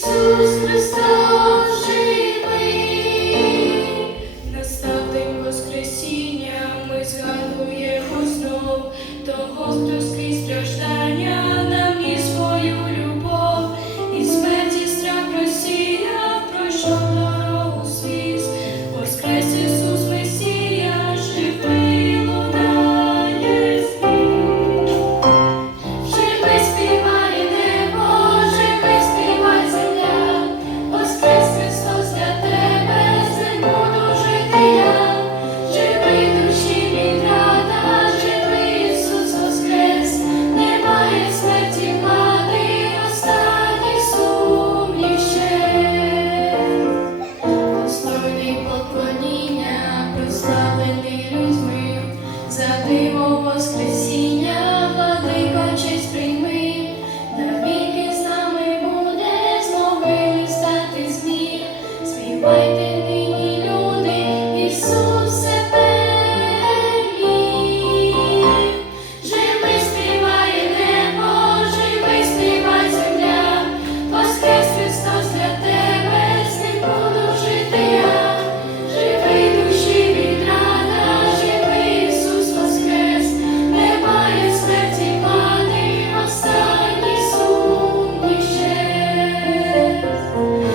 Ісус Воскресіння, ми згадуємо знов того. Воскрес...